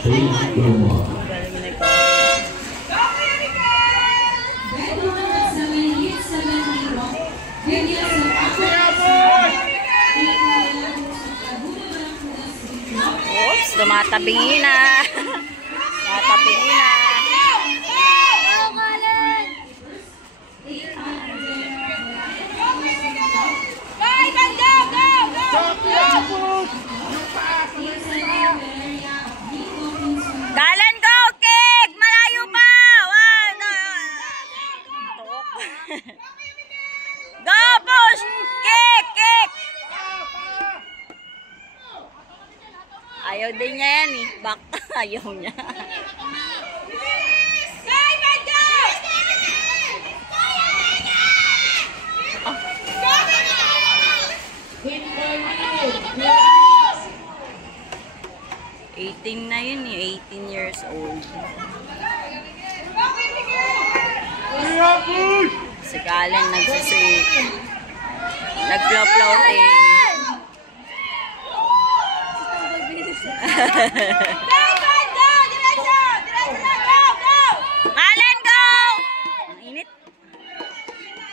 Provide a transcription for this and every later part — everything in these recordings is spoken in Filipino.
Oops, tumatabi na. Tumatabi na. Galan, go, kick! Malayo pa! Go, push! Kick, kick! Ayaw din niya yan eh. Back. Ayaw niya. Oh. 18 na yun eh. 18 years old. Si Galen nag-floating. Galen, go! Ang init.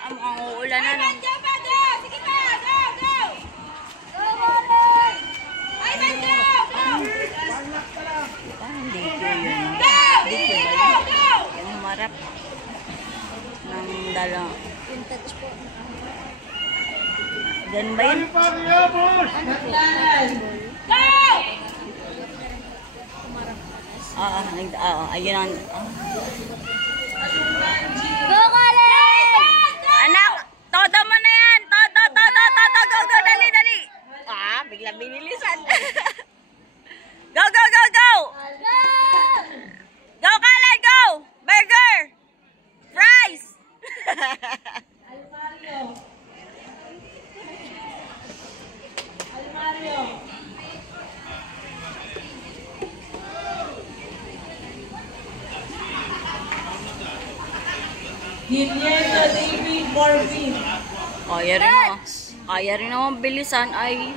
Mukhang uulan na no. Hindi ko yun. Yung humarap ng dalawang. Gan ba yun? Ayun ang... Go, Galen! Anak, todo mo na yan! Todo! Go, dali! Bigla binilisan. Go! Go, Galen, go! Burger! Fries! Ginieta David Marvin. Kaya rin naman bilisan ay